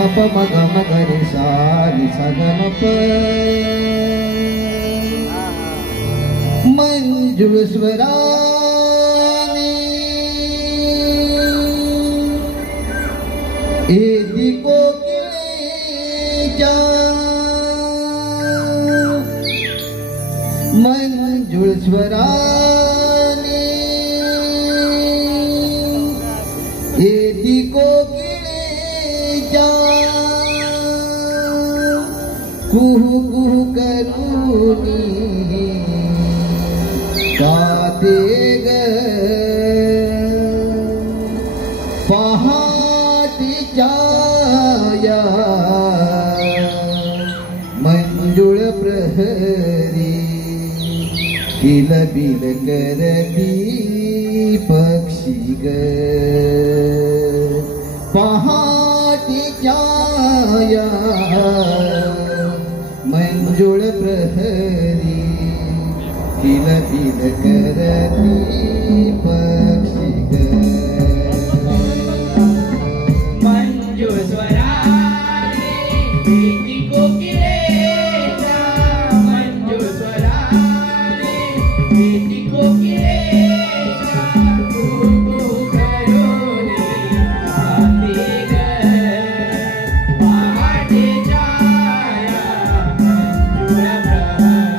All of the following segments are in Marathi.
प म ग म ग रे सा नि सा ग म प मंजुळ स्वराने एदी कोकिळेच्या मंजुळ स्वराने एदी कोकिळेच्या कुहू कुहू करूनी गाते ग पहाटेच्या या मंजुळ प्रहरी किलबिल करती पक्षी ग पहाटेच्या या मंजुळ प्रहरी किलबिल करती पक्षी ग मंजुळ स्वराने एदी कोकिळेच्या मंजुळ स्वराने एदी कोकिळेच्या कुहू करूनी गाते ग पहाटेच्या या मंजुळ प्रहरी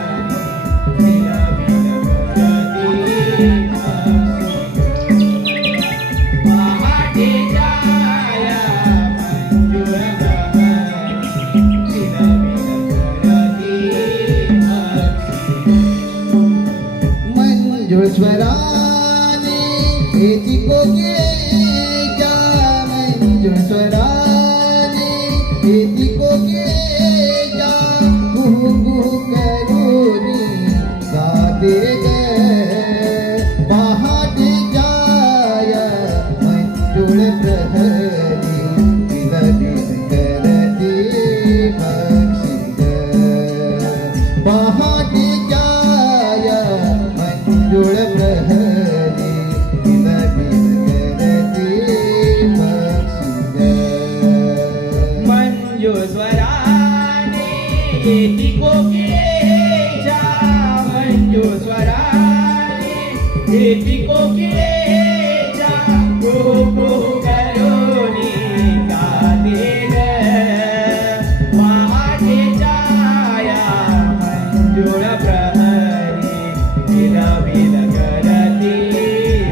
मंजुळ स्वराने एदी कोकिळेच्या मंजुळ स्वराने एदी कोकिळेच्या कुहू कुहू करूनी गाते ग पहाटेच्या या मंजुळ प्रहरी किलबिल करती पक्षी ग पहाटेच्या या मंजुळ प्रहरी किलबिल करती पक्षी ग मंजुळ स्वराने एदी कोकिळेच्या मंजुळ स्वराने एदी कोकिळेच्या कुहू कुहू करूनी गाते ग पहाटेच्या या मंजुळ प्रहरी किलबिल करती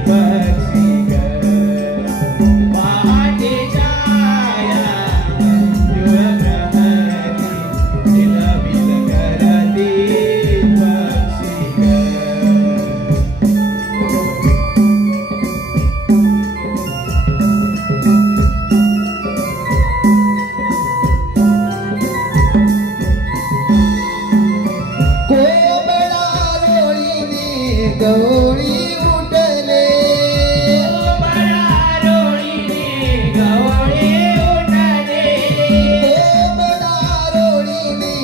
पक्षी ग पहाटेच्या या मंजुळ प्रहरी किलबिल करती पक्षी ग कोबळा रोळीने गवळी उठले कोबळा रोळीने गवळी उठले कोबळा रोळीने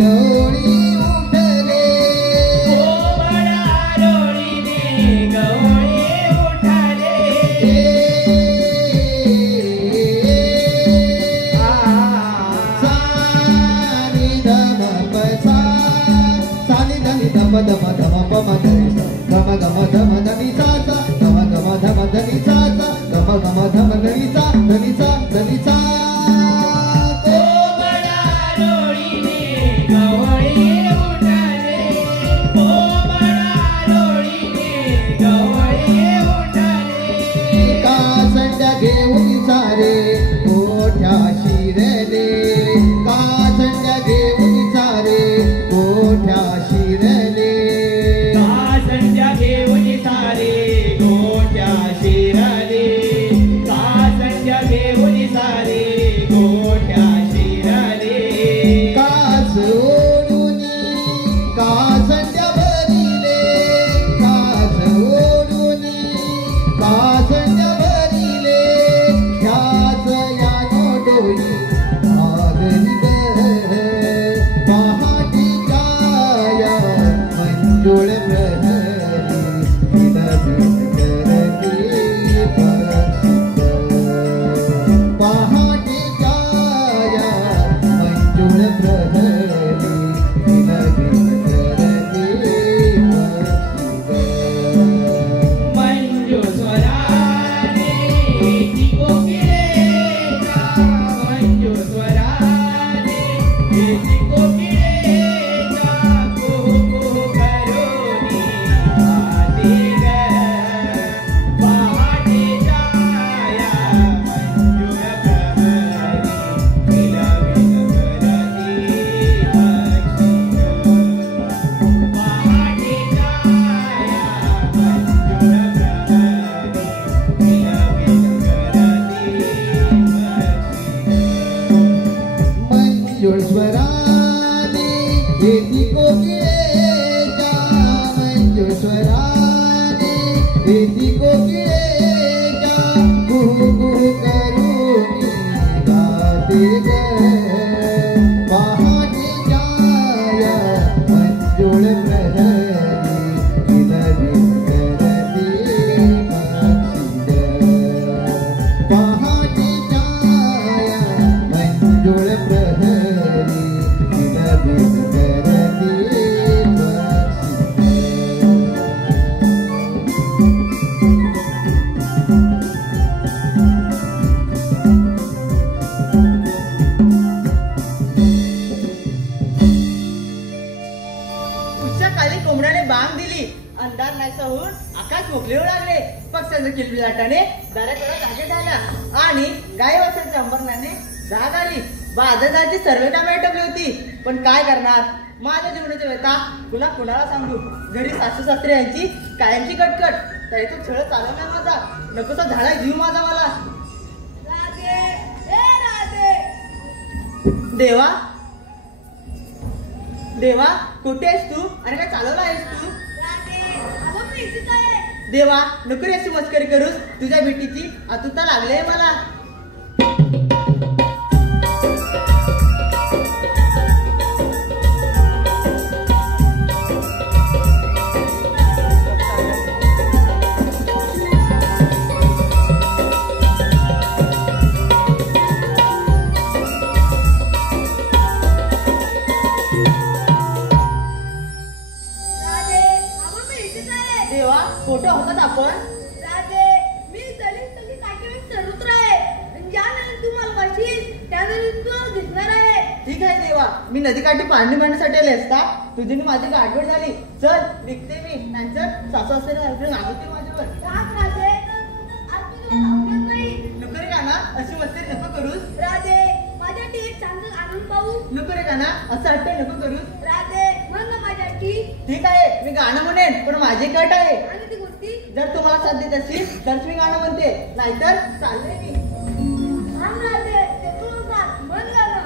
गवळी उठले कोबळा रोळीने गवळी उठले सानी धम प सा सानी धनी धम धम धम प म ग रे सा गम गम धम धनी सा सा गम गम धम धनी सा सा गम गम धम धनी सा धनी सा धनी सा कोबळा रोळीने गवळी उठले कोबळा रोळीने गवळी उठले कासंड्या घेऊन सारे मोठ्या शिरले कासंड्या घेऊन सारे मोठ्या शिरले कासंड्या घेऊन सारे गोट्या शिरले कासंड्या घेऊन सारे गोट्या शिरले कास ओढून कासंड्या भरिले कास ओढून कासंड्या भरिले ह्याच या नोडोई आगरी ग पहाटेच्या या मंजुळ प्रहरी किलबिल करती पक्षी ग पहाटेच्या मंजूळ स्वराने येती कोकिळेच्या मंजूळ स्वराने येती कोकिळेच्या कुहू कुहू करून गाते ग पहाटेच्या या मंजूळ प्रहरी किलबिल करते पक्षी पहाटेच्या या मंजूळ प्रहरी किलबिल करते अंधार नाहीसा होऊन आकाश मोकळे होऊ लागले. पक्ष्यांच्या किलबिलाटाने दाराकडे जागे झाल्या आणि गाई वासराच्या अंबरणाने जाग आली. बाजाराची सर्व कामे आटपली होती. पण काय करणार, माझ्या जीवनाची व्यथा कुणाला सांगू. घरी सासू सासरे यांची कायमची कटकट, तरी तो छळ चालवला माझा. नकोसा झाला जीव माझा मला. राधे ए राधे देवा देवा कुठे आहेस तू आणि काय चालवला आहेस तू? देवा नको रे अशी मस्करी करूस. तुझ्या भेटीची आतुरता लागली आहे मला. देवा कुठे होतात आपण? राधे मी तली काठीवर सर्वत्र आहे. ज्यानंतर तू मला बशील त्यानंतर तू दिसणार आहे. ठीक आहे देवा, मी नदीकाठी पाणी मांडण्यासाठी आले असता तुझी माझी गाठभेट झाली. चल निघते मी. नाहीतर सासू असेल नागवते माझ्यावर. राग राधे आज तू तुला आवडत नाही. नको रे काना अशी मस्ती नको करूस. राधे माझ्यासाठी एक चांगलं आनंद पाहू. नको रे काना असं हट्टे नको करूस. राधे म्हण ना माझ्यासाठी. ठीक आहे मी गाणं म्हणेन, पण माझी कट आहे. आणि ती गोष्टी जर तुम्हाला साथ देत असेल तरच मी गाणं म्हणते, नाहीतर चालले मी. थांब राधे ते तुला सांग म्हण गाणं.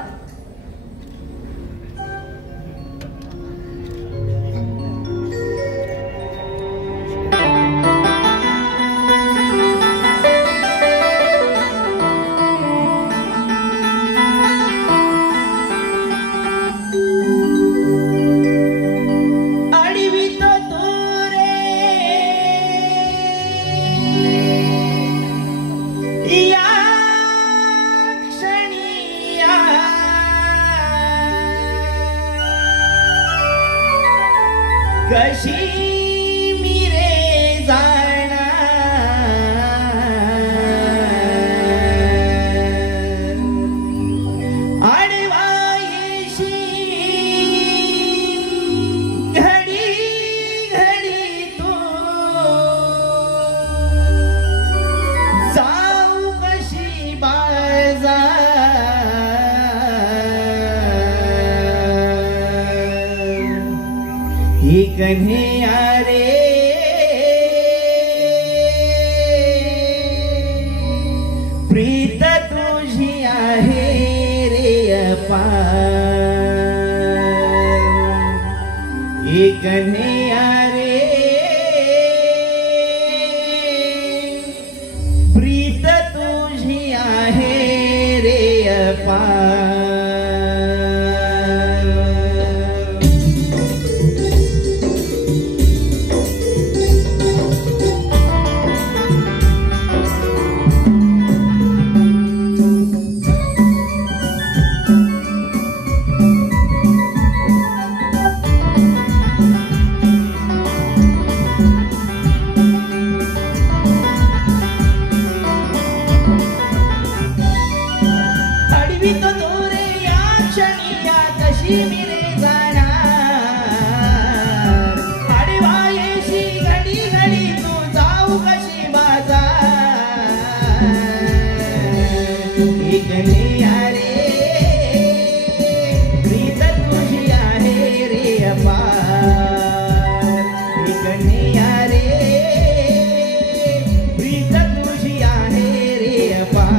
कशी मिरे जाणार आडवायशी घडी घडी तू जाऊ कशी बाजार ही कन्हैया रे प्रीत तुझी आहे रे अपार. ही कन्हैया रे प्रीत तुझी आहे रे अपार. अडवितो तोरे या क्षणी या कशी मिरे जाणार आडवायशी घडी घडी तू जाऊ कशी बाजार. ही कन्हैया रे प्रीत तुझी आहे रे अपार. ही कन्हैया रे प्रीत तुझी आहे रे अपार.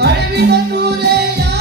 अडवितो तू रे या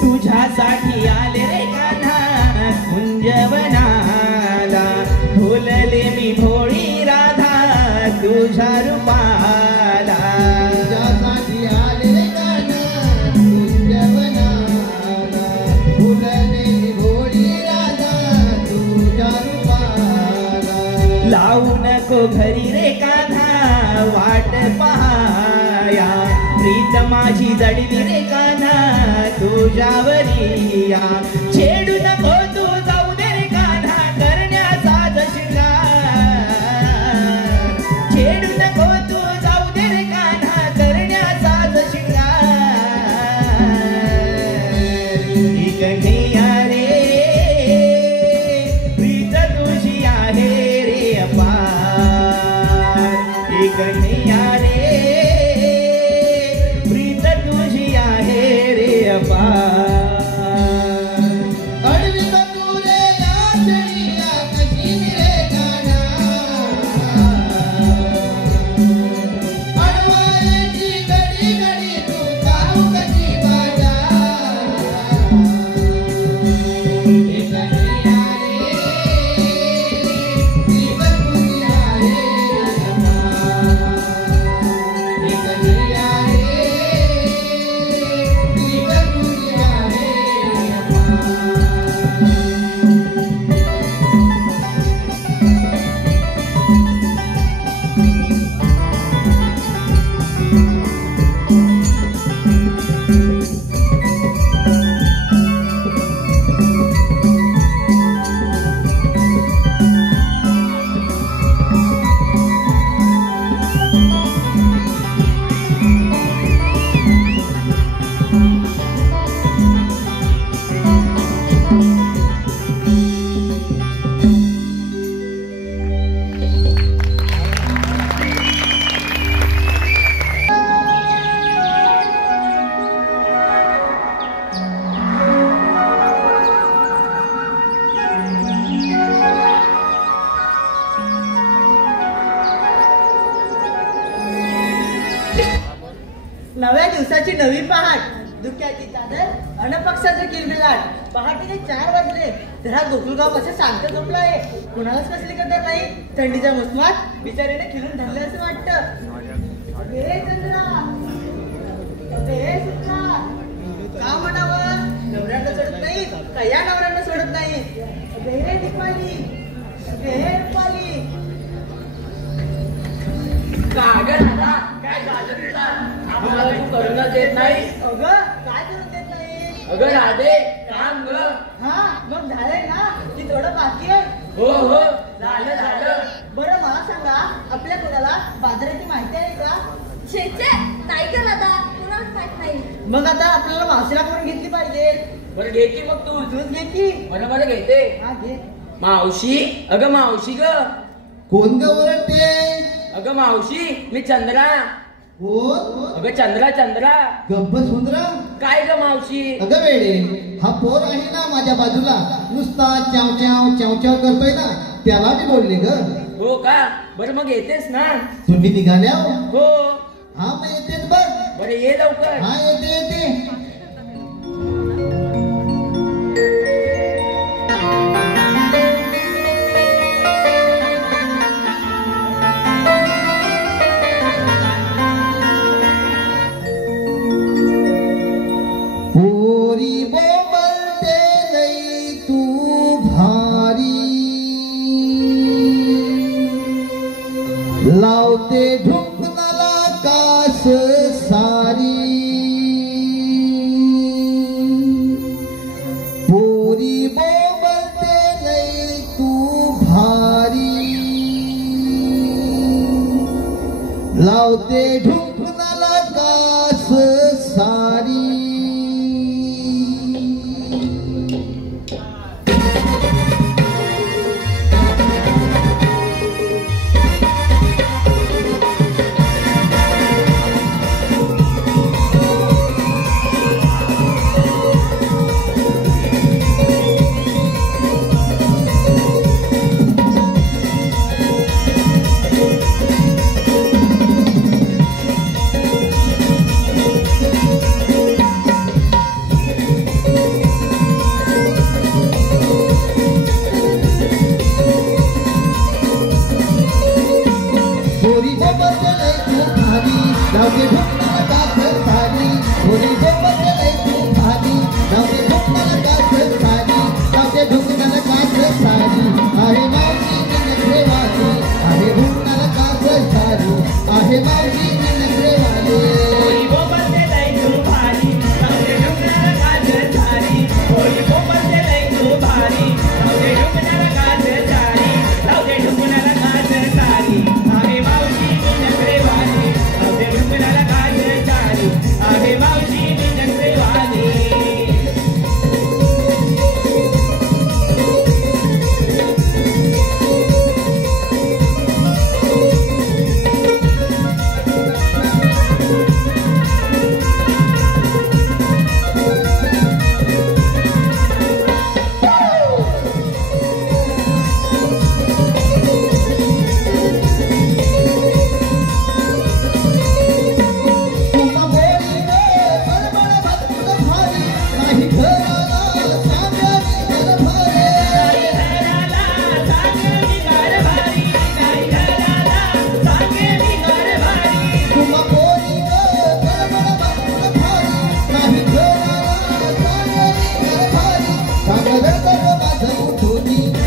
तुझ्यासाठी आले रे कान्हा कुंजवनाला, भोलले मी भोळी राधा तुझ्या रूपाला. तुझ्यासाठी आले रे कान्हा कुंजवनाला, भोलले मी भोळी राधा तुझ्या रूपाला. लावू नको घरी रे कान्हा वाट पहाया, प्रीत माझी जडली रे कान्हा तुझ्यावरिया. छेडू नको तू जाऊ दे रे कान्हा करण्याचाच शृंगार, छेडू नको तू जाऊ दे रे कान्हा करण्याचाच शृंगार. ही कन्हैया रे प्रीत तुझी आहे रे अपार, ही कन्हैया रे प्रीत तुझी आहे रे अपार. अडवित तू रे आचरिया कशी रे कान्हा, अडवायची घडी घडी तू काहू कशी बाजा. हे कन्हैया रे प्रीत तुझी आहे रे अपार, हे कन्हैया रे प्रीत तुझी आहे रे अपार. नव्या दिवसाची नवी पहाट, दुःखाची चादर अन पक्षाचं किलबिलाट. पहाटेचे 4 वाजले, जरा गोकुळगाव असं शांत झोपलं आहे. कुणालाच कसली कदर नाही. थंडीच्या मोसमात बिचाऱ्याने खिळून धरलं असं वाटतं. हे चंद्रा, हे सुद्धा का म्हणावं, नवऱ्यांना सोडत नाही का या नवऱ्यांना सोडत नाही. हे दीपाली, हे रुपाली. काय झालं तुला? आम्हाला तू करूनच देत नाही. अगं काय करून देत नाही. अगं राधे काम ग. हा मग झालंय ना, की थोडं बाकी आहे. हो हो झालं झालं. बरं मला सांगा, आपल्या कुणाला बाजाराची माहिती आहे का? छे नाही का दादा, कुणालाच माहित नाही. मग आता आपल्याला मावशीला करून घेतली पाहिजे. बरं घे की मग तू. तूच घे की. बरं घेते. हा घे. मावशी, अगं मावशी ग. कोण ग वरटे? अगं मावशी मी चंद्रा. कोण? अगं चंद्रा चंद्रा. गप्प सुंदरा. काय ग मावशी? अगं वेडे, हा पोर आहे ना माझ्या बाजूला, नुसता चाव चाव चाव चाव करतोय ना, त्याला मी बोलले ग. हो का? बरं मग येतेस ना? तुम्ही निघाल्या? हो. हा मग येतेच बघ. बरं ये लवकर. हा येते येते. पोरी बोलते लई तू भारी, लावते ढुंकणाला कास सारी.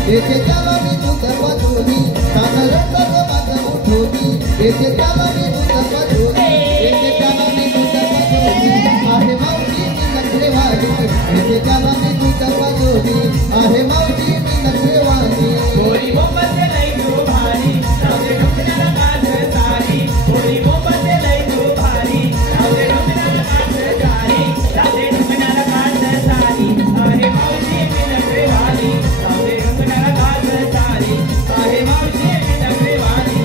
येथे त्याला मी दूध पाठवली साधारण माझं उठवली येथे त्याला मी दूध पाठवली येथे त्याला मी दूध पाठवली आहे मावशी मी नखरेवाली येथे त्याला मी दूध पाठवली आहे मावशी मी नखरेवाली होळी बोंबाचे लई तू भारी रावले डोंगराला कास सारी होळी बोंबाचे लई तू भारी रावले डोंगराला कास सारी रावले डोंगराला कास सारी आहे मावशी मी नखरेवाली रावले डोंगराला कास सारी आहे मावशी मी नखरेवाली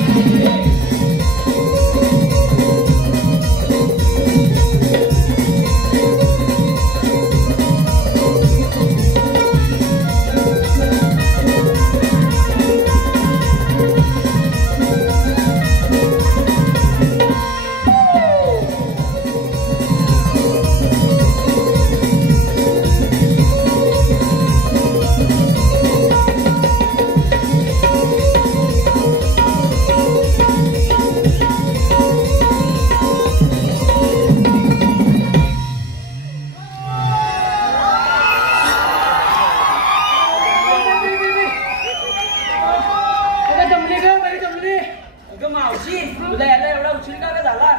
मावशी तुला यायला एवढा उशीर का झाला?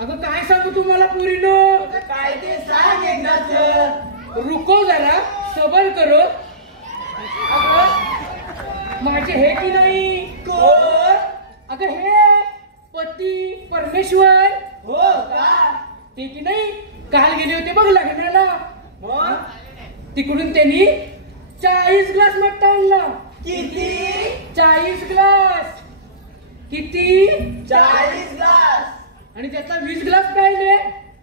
अगं काय सांगू तुम्हाला पुरीनो काय ते सांग एकदाच. रुको जरा सबर करो. अगं माझे हे की नाही कोण? अगं हे पती परमेश्वर हो का? ते की नाही काल गेले होते बघ लग्नाला. मग तिकडून त्यांनी 40 ग्लास मट्टा आणला. किती? 40 ग्लास. किती? 40 ग्लास. आणि त्यातला 20 ग्लास प्यायले.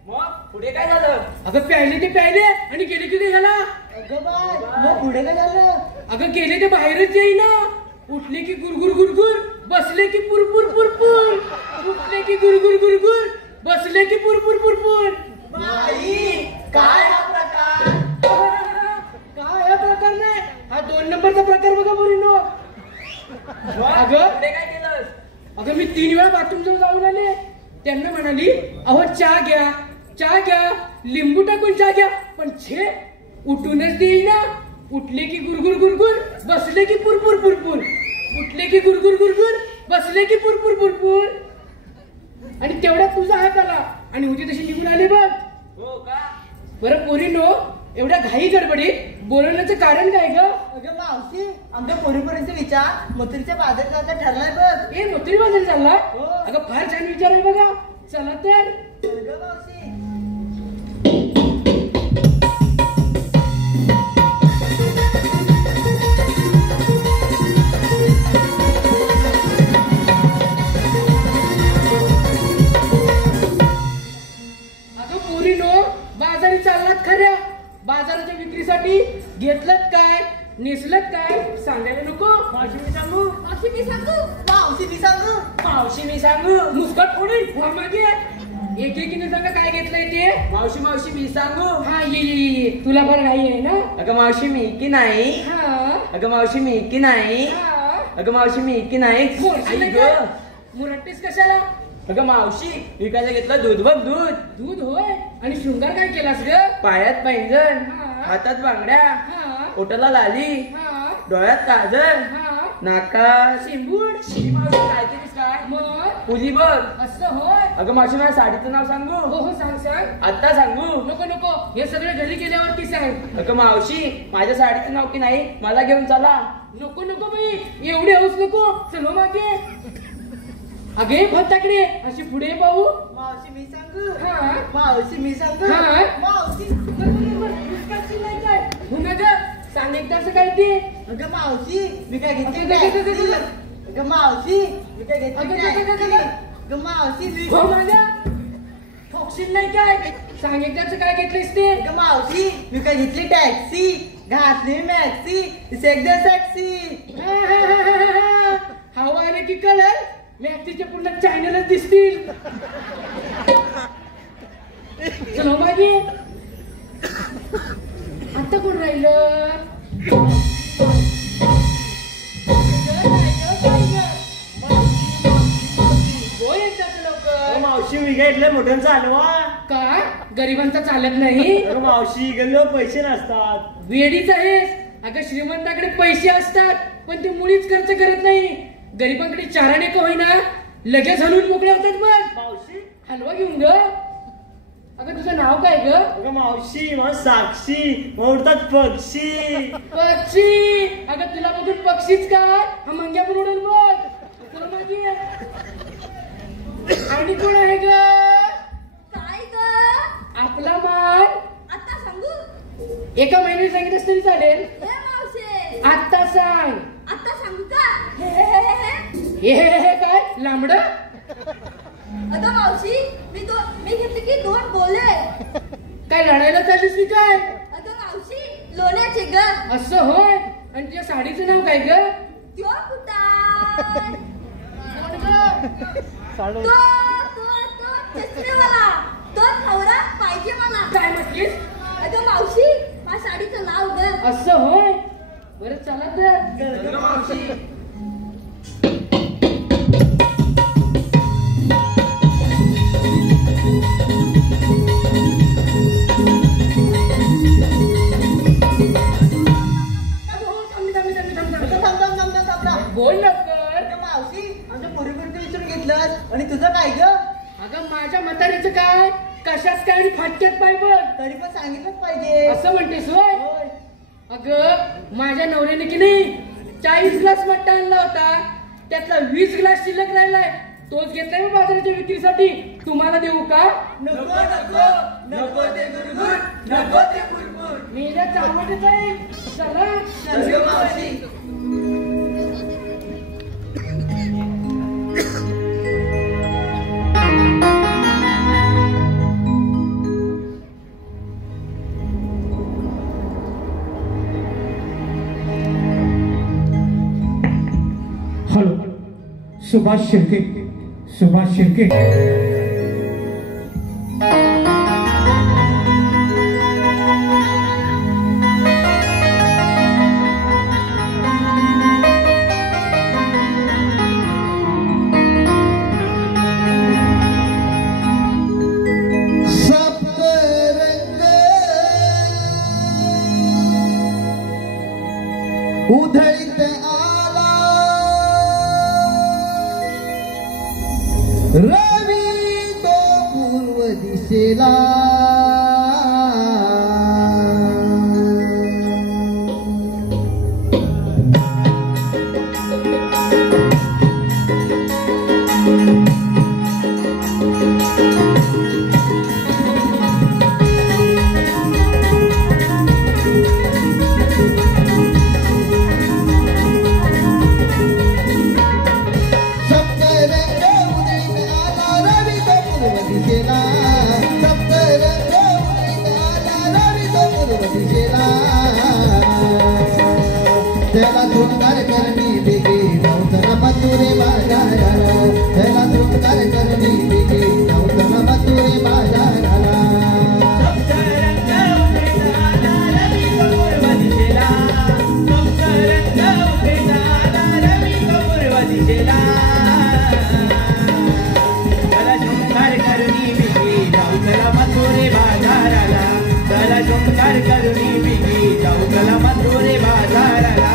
मग पुढे काय झालं? अगं प्यायले ते प्यायले आणि गेले की ह्याला. अगं बाय, मग पुढे काय झालं? अगं गेले ते बाहेरच येईना. उठले की गुरगुर गुरगुर, बसले की पुरपुर पुरपुर, उठले की गुरगुर गुरगुर, बसले की पुरपुर पुरपुर. बाई, काय हा प्रकार? काय हा प्रकार नाही, हा 2 नंबरचा प्रकार बघा मुलींनो. अगं पुढे काय केलंस? अगं मी 3 वेळा बाथरूम जाऊन आले. त्यांना म्हणाली अहो चहा घ्या, चहा घ्या, लिंबू टाकून चहा घ्या, पण छे उठूनच देईना. उठले की गुरगुर गुरगुर, बसले की पुरपुर पुरपुर, उठले की गुरगुर गुरगुर, बसले की पुरपुर पुरपुर. आणि तेवढ्यात तुझा हात आला आणि होती तशी निघून आली बघ. हो का? बरं पोरीनो, एवढ्या घाई गडबडीत बोलवण्याचं कारण काय ग? अगं मावशी, आमच्या पोरीपर्यंत विचार मथुरीच्या बाजाराचा ठरलाय बघ. ए मथुरी बाजार चालला? हो. अगं फार छान विचार आहे बघा. चला तर. अगं मावशी. अगं पोरीनो, बाजारी चाललात खऱ्या. बाजाराच्या विक्रीसाठी घेतलं काय, नेसलं काय सांगायला नको. मावशी मी सांगू? मावशी मी सांगू? मावशी मी सांगू? मावशी मी सांगू? मुस्कट फोडील मागे. एक एकीने सांगा काय घेतलंय ते. मावशी मावशी मी सांगू? हा ये तुला बरं घाई आहे ना. अगं मावशी मी की नाही? हा अगं मावशी मी की नाही? हा. अगं मावशी मी की नाही? फोडशील आई काय? गं. मुरट्टीस कशाला? अगं मावशी विकायला घेतलं दूध बघ दूध. दूध होय. आणि शृंगार काय केलास ग? पायात पैंजण, हा. हातात बांगड्या, हा ओठाला लाली, हा डोळ्यात काजळ, हा. नाकात शिंबूड. शी मावशी काय केलीस काय? मग फुली बघ. असं होय. अगं मावशी माझ्या साडीचं नाव सांगू? हो सांग सांग. आता सांगू? नको नको, हे सगळं घरी गेल्यावरती सांग. अगं मावशी माझ्या साडीचं नाव की नाही, मला घेऊन चला. नको नको बाई, एवढी हौस नको. चलो मागे. अगे फटाकडे अशी पुढे पाहू. मावशी मी सांगू? हा. मावशी मी सांगू? हा. मावशी. सांग एकदा असं काय ते. अगं मावशी, मी काय घेतली अगं, अगं, अगं, टॅक्सी? अगं. अगं मावशी, मी काय घेतली अगं, अगं, अगं, टॅक्सी? अगं. अगं मावशी, मी हो माझ्या ठोकशील नाही काय. सांग एकदाच काय घेतलंयस ते. अगं मावशी, मी काय घेतली टॅक्सी, घातली मॅक्सी, एकदम टॅक्सी. हवा आले की कळल. मॅक्सीचे पूर्ण चॅनलच दिसतील. चलो मागे. आता कोण राहिलं? मावशी मी घेतलं मोठं चालवा. का गरिबांचा चालत नाही? मावशी गेलो पैसे नसतात. वेडीच आहेस. अगं श्रीमंताकडे पैसे असतात पण ते मुळीच खर्च करत नाही. गरीबांकडे चाराने का होईना लगेच हलवून मोकळे होतात. मग मावशी हलवा घेऊन ग. अगं तुझं नाव काय ग? अगं मावशी मग साक्षी उडतात पक्षी. पक्षी. अगं तुला बघून पक्षीच काय हा मंग्या पण उडेल बघ. चल मागे. आणि कोण आहे ग? काय ग? आपला माल. आता सांगू? एका महिन्याने सांगितलं तरी चालेल. हे मावशे आता सांग. आता सांगू का? हे हे काय लांबड? अगं मावशी मी घेतले की 2 बोले. काय लढायला चाललीस की काय? अगं मावशी लोण्याचे ग. असं होय. आणि तुझ्या साडीचं नाव काय ग? त्यो कुठं? तो चष्मेवाला तो नवरा पाहिजे मला. काय म्हटलीस? अगं मावशी माझ्या साडीचं नाव ग. असं होय. बरं चला तर. मावशी बोल लवकर. अगं मावशी आमच्या पोरीकडे विचारून घेतलं आणि तुझं काय ग? अगं माझ्या म्हातारीचं काय कशाच काय आणि फाटक्यात पाय बघ. तरी पण सांगितलंच पाहिजे. असं म्हणतेस होय. होय. अगं माझ्या नवऱ्याने की नाही 40 ग्लास मट्टा आणला होता. त्यातला 20 ग्लास शिल्लक राहिलाय. तोच घेतलाय मी बाजाराच्या विक्रीसाठी. तुम्हाला देऊ का? नको नको नको ते गुरगुर नको ते गुरगुर. मी याच्या चावटच आहे. चला. अगं मावशी हॅलो सुभाष शिर्के. सुभाष शिर्के. उधळीत आला रवी तो पूर्व दिशेला. त्याला धुंदार करणी बेगे नवतरा मथुरे बाजाराला. त्याला धुंदार करणी बेगे नवतरा मथुरे बाजाराला. करुणी बिगी जाऊ चला मथुरे बाजाराला.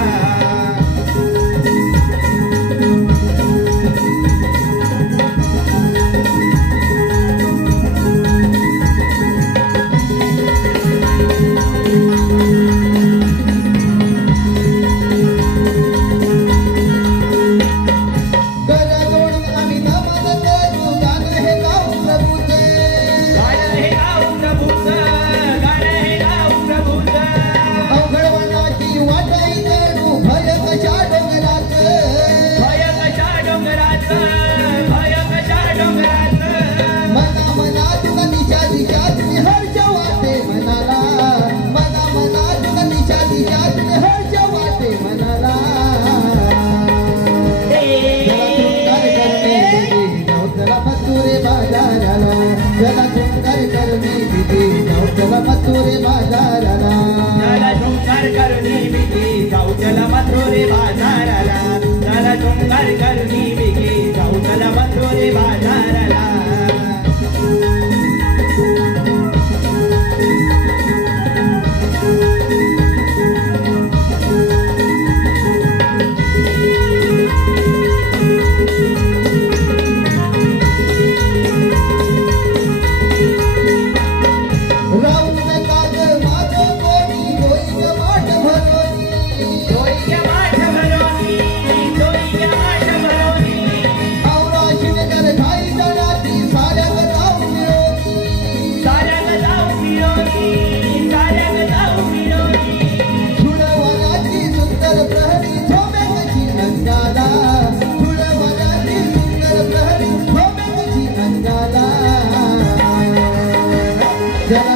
मथुरे बाजाराला. त्याला शृंगार करुणी बिगी जाऊ चला मथुरे बाजाराला. त्याला शृंगार करुणी बिगी जाऊ चला मथुरे बाजाराला.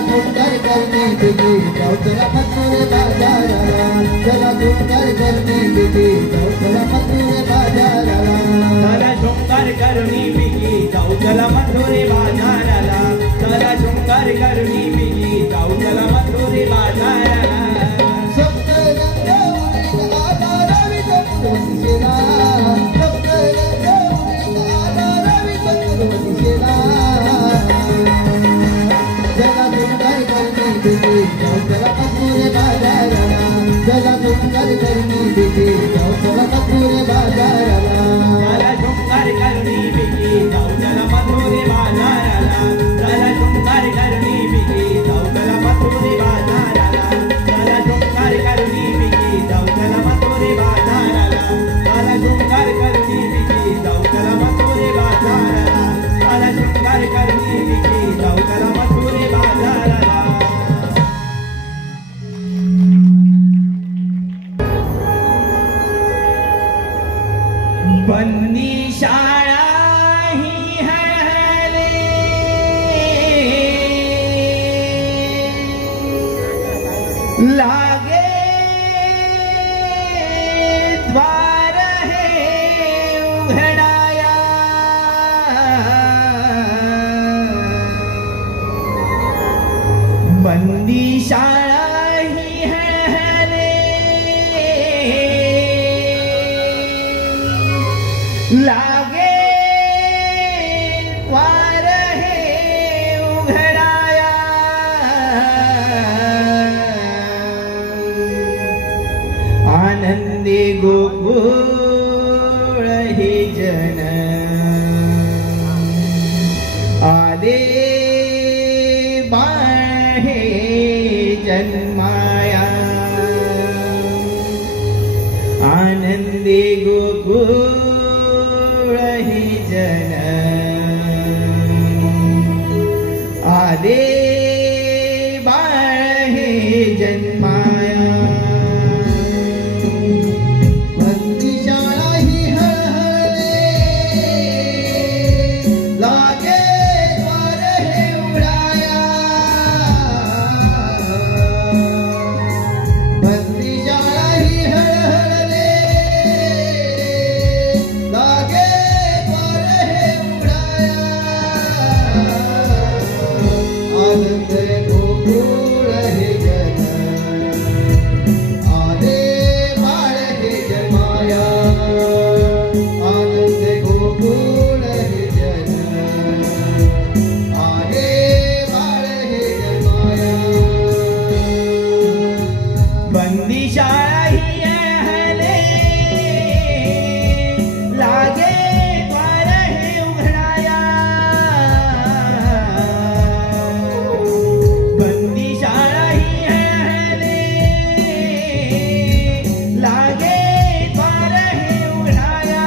सुंदर करनी बिगी जाओ चला मथुरे बाजाराला चला सुंदर करनी बिगी जाओ चला मथुरे बाजाराला चला शृंगार करुणी बिगी जाऊ चला मथुरे बाजाराला चला शृंगार करुणी बिगी जाऊ चला मथुरे बाजाराला सप्तरंग उडीत आला रवी चतुर्दशीला सप्तरंग उडीत आला रवी चतुर्दशीला चला सुंदर करनी बिगी जाओ चला मथुरे बाजाराला चला सुंदर करनी बिगी जाओ चला मथुरे बाजाराला चला शृंगार करुणी बिगी जाऊ चला मथुरे बाजाराला चला शृंगार करुणी बिगी जाऊ चला मथुरे बाजाराला चला शृंगार करुणी बिगी जाऊ चला मथुरे बाजाराला चला शृंगार करुणी बिगी जाऊ चला मथुरे बाजाराला चला शृंगार करुणी बिगी जाऊ चला मथुरे बाजाराला बंदी शाळा ही हळहळे लागे द्वार हे उघडाया बंदी शाळा ही हळहळे लागे द्वार हे उघडाया आनंदी गोकुळ हे जन आले बाळ हे जन्माया आनंदी गोकुळ हे जन आले बाळ हे जन्माया बंदी शाळा ही हळहळे लागे द्वार हे उघडाया बंदी शाळा ही हळहळे लागे द्वार हे उघडाया आनंद गोकुळ हे जन आले बाळ हे जन्माया आनंद गोकुळ हे जन आले बाळ हे जन्माया बंदी शाळा ही हळहळे लागे द्वार हे उघडाया बंदी शाळा ही हळहळे लागे द्वार हे उघडाया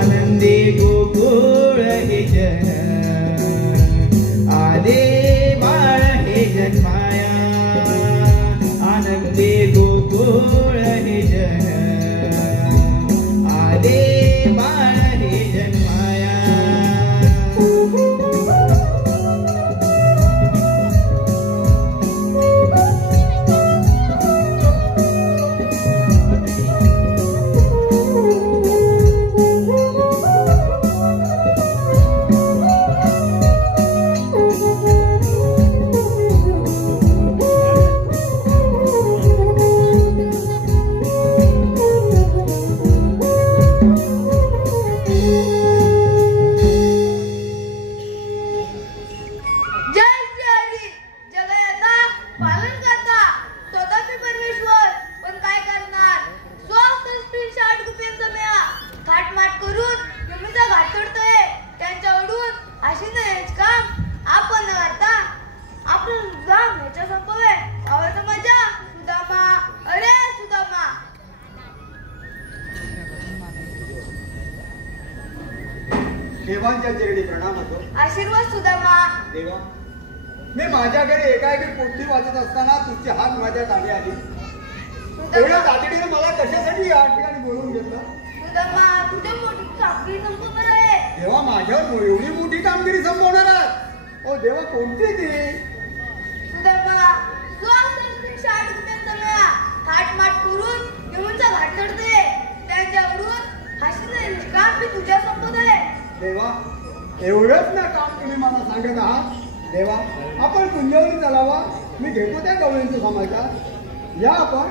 आनंदी गोकुळ हे जन आले बाळ हे जन्माया आनंदी गोकुळ हे जन आले बाळ हे जन्माया देवांच्या चरणी प्रणाम होतो. आशीर्वाद सुदामा. देवा, मी माझ्याकडे एकाएकी पोथी वाचत असताना तुझी हात माझ्या दारी आली. एवढ्या तातडीने मला कशासाठी या ठिकाणी बोलवून घेतलं? सुदामा, तुझ्या मोठी कामगिरी संपवणार आहे. देवा, माझ्यावर एवढी मोठी कामगिरी संपवणार आहात? ओ देवा कोणती ती सुदामा सुहासन शाळेत त्यांचा थाटमाट करून घेऊनचा घाट चढते त्यांच्यावरून हसणे निष्काम मी तुझ्या संपत आहे देवा एवढंच ना काम तुम्ही मला सांगत आहात देवा आपण कुंजवली चालावा मी घेतो त्या गवळींचं समाचार या आपण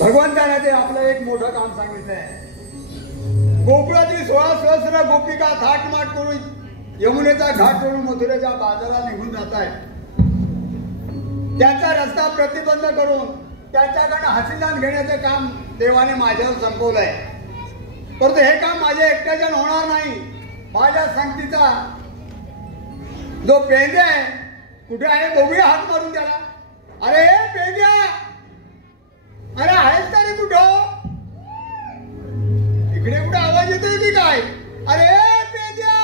भगवंताने ते आपलं एक मोठं काम सांगितलंय गोकुळातील 16 सहस्र गोपिका थाटमाट करून यमुनेचा घाट करून मथुरेच्या बाजारात निघून जात आहेत त्यांचा रस्ता प्रतिबंध करून त्यांच्याकडनं हसीदान घेण्याचे काम देवाने माझ्यावर संपवलंय परंतु हे काम माझ्या एकट्याच्यान होणार नाही माझ्या संगतीचा जो पेंद्या आहे कुठे आहे बघूया हात मारून त्याला अरे पेंद्या अरे आहेस का रे कुठं इकडे कुठे आवाज येतोय की काय अरे पेंद्या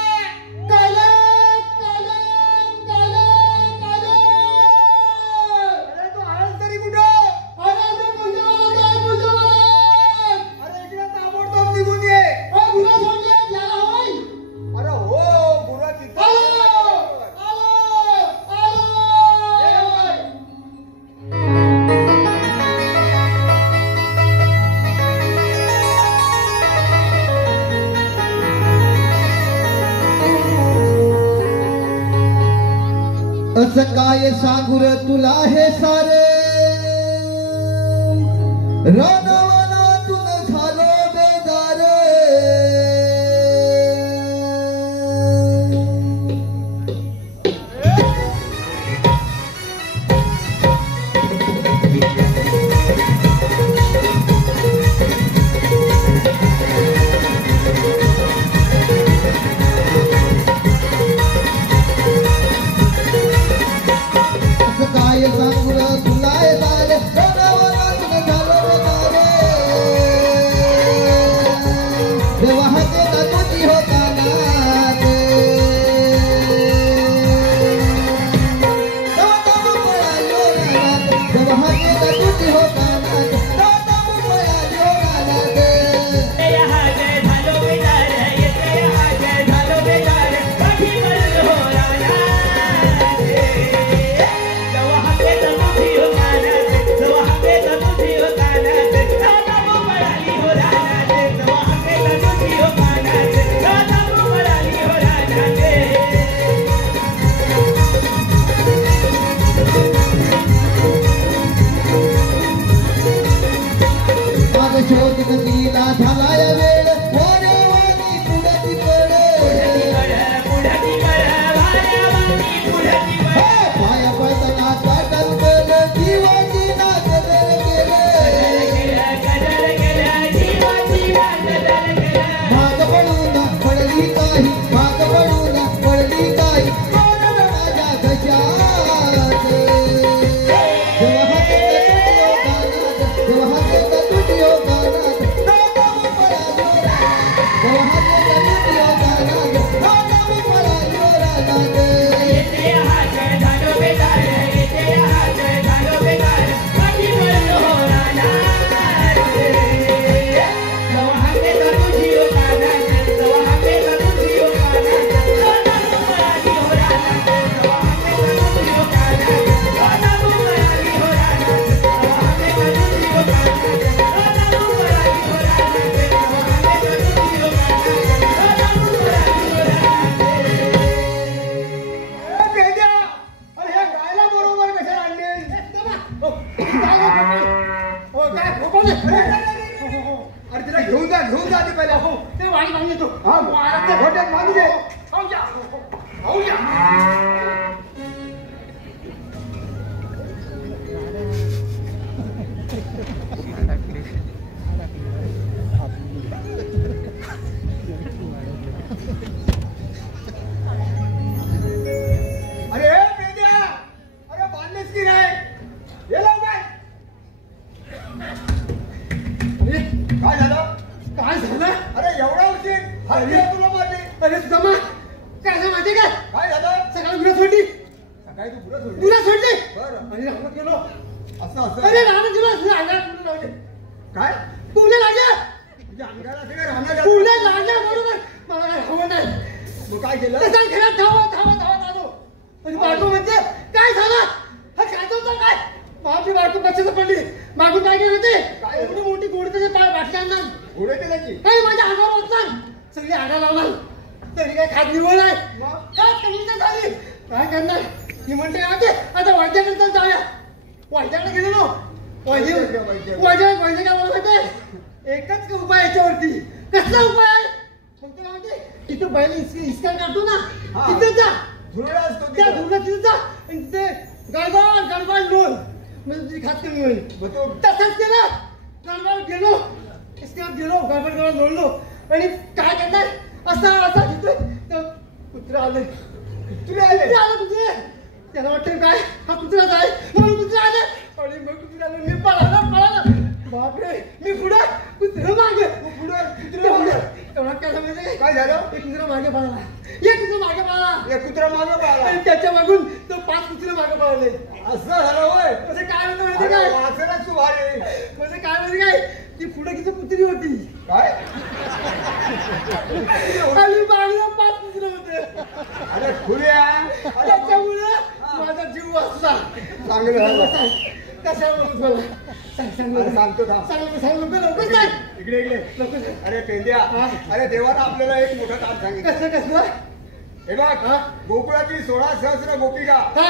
अरे तू आहेस तरी कुठं अरे इकडे ताबडतोब निघून ये अरे हो बुरा तिथं असं काय सांगू रे तुला हे सारे रानवनातून झालो बेदार काय सांगू रे तुला हे सारे रानवनातून झालो बेदार देवा हाते तुझी होताना देवा हाते तुझी होताना शोध गतीला झालाय वेळ वाऱ्यावानी पुढती पाया पडताना काटल केलं जीवाची नागदर केलं भाग पडून पडली काही भाग पडून पडली काही माझ्या घशात अरे तिला घेऊन जा आधी पहिला हो ते वाणी मागणी तू हा घोट्यात मागू दे अरे पेद्या अरे बांधलेस की नाही ये लवकर काय झालं अरे एवढा उशीर तुला मारली अरे जमा काय झालं माहिती का? काय झालं? सकाळी गुरं सोडली. सकाळी तू पुढे सोडली. गुरं सोडली बरं. आणि राहत गेलो. असं असं अरे राहत गेलो अंगाला पुढे लावले. काय पुढे लागले. तुझ्या अंगाला सगळं राहणार पुढे लागले बरोबर. मला काय हवं नाही. मग काय केलं? तसं खेळत धावत आलो. आणि बायको म्हणते काय झालं? हा खातो होता काय? माझी बायको कशाचं पडली? मागून काय केलं ते? काय? एवढी मोठी गोडी त्याच्या पाय बाटल्यांना. घोडे केल्याची काही माझ्या अंगावर होता. सगळी आडा लावला. तरी काय खात निवड आहे. मग? काय कमी तर झाली. काय करणार? ती म्हणते आता वैद्याकडे जाऊया. वैद्याकडे गेलो. वैद्य काय बोलत होते? एकच उपाय याच्यावरती. कसला उपाय आहे? मग ते म्हणते तिथं बैल इस्कान काढतो ना हा. तिथे जा. धुरळा असतो त्या तिथं. धुरला तिथे जा आणि तिथे गडबड लोल म्हणजे तुझी खात कमी होईल. मग तो तसंच केलं. गडबड गेलो इस्कान गेलो गडबड लोळलो आणि काय करणार असा तिथे कुत्रा आले. कुत्रे आले. कुत्रे त्याला वाटतं काय हा कुत्राच आहे म्हणून कुत्रे आले आणि मग कुत्रे आले. मी पळाला बापरे. मी पुढे कुत्रे मागे तेवढा काय समजलं काय झालं? एक कुत्रा मागे पळाला. एक कुत्रा मागे पळाला एक कुत्रा मागं पाहिला. आणि त्याच्या मागून तो 5 कुत्रे मागे पळाले. असं झालं होय. म्हणजे काय होतं माहिती काय? वाचलाच तू भारी. म्हणजे काय माहिती काय ती पुढे किती कुत्री होती काय आणि मागे 5 कुत्रे होते. अरे खुल्या. त्याच्यामुळे माझा जीव वाचला. चांगलं झालं. कशा बोलत मला सांग अरे सांगतो थांब. सांग लवकर सांग इकडे लवकर सांग. अरे पेंद्या. हा. अरे देवानं आपल्याला एक मोठं काम सांगितलं. कसलं हे बघ हा. गोकुळातील 16 सहस्र गोपिका हा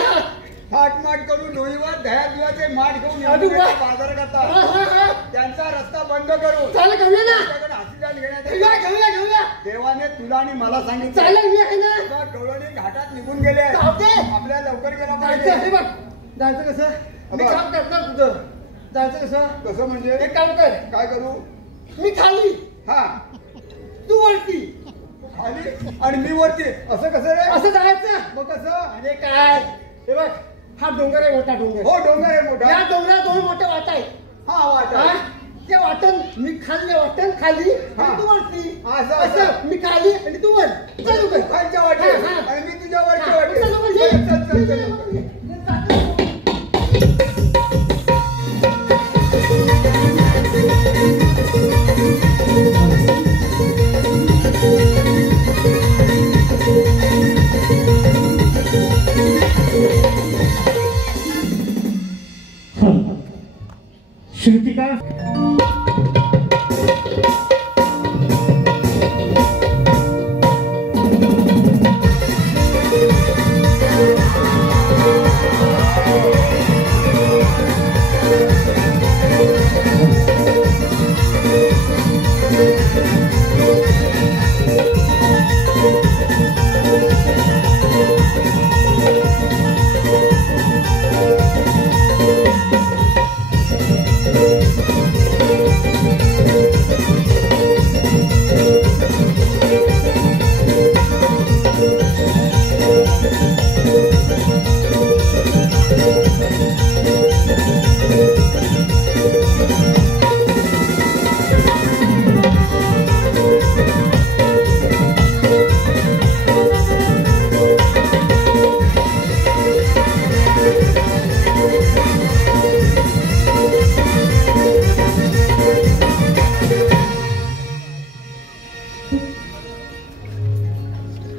थाटमाट करून डोईवर दह्या दुधाचे माठ घेऊन अरे वा. बाजार करतात. त्यांचा रस्ता बंद करून चालेल घेऊया ना तुझ्याकडे हातीदार घेण्यात घेऊया देवाने तुला आणि मला सांगितलं. चालेल मी आहे ना तेव्हा डोळ्याने घाटात निघून गेले. चालते. आपल्याला लवकर गेला जायचं हे पाहिजे. बघ जायचं कसं मी काम करणार तुझं जायचं कसं कसं म्हणजे एक काम कर काय करू? मी खाली हा तू वरती तू खाली आणि मी वरती. असं कसं रे? असं जायचं. मग कसं? अरे काय हे बघ हा डोंगर आहे मोठा डोंगर. हो डोंगर आहे मोठा. या डोंगरात 2 मोठे वाट आहेत. हा वाटा. हा? ते वाटण मी खाली वाटण खाली हा. आणि तू वरती. असं, असं मी खाली आणि तू वर चालू कर. खालच्या वाटे हा, हा. आणि मी तुझ्या वरच्या हा, वाटे. चल, चल, चल, चल, चल, चल. श्रुतिका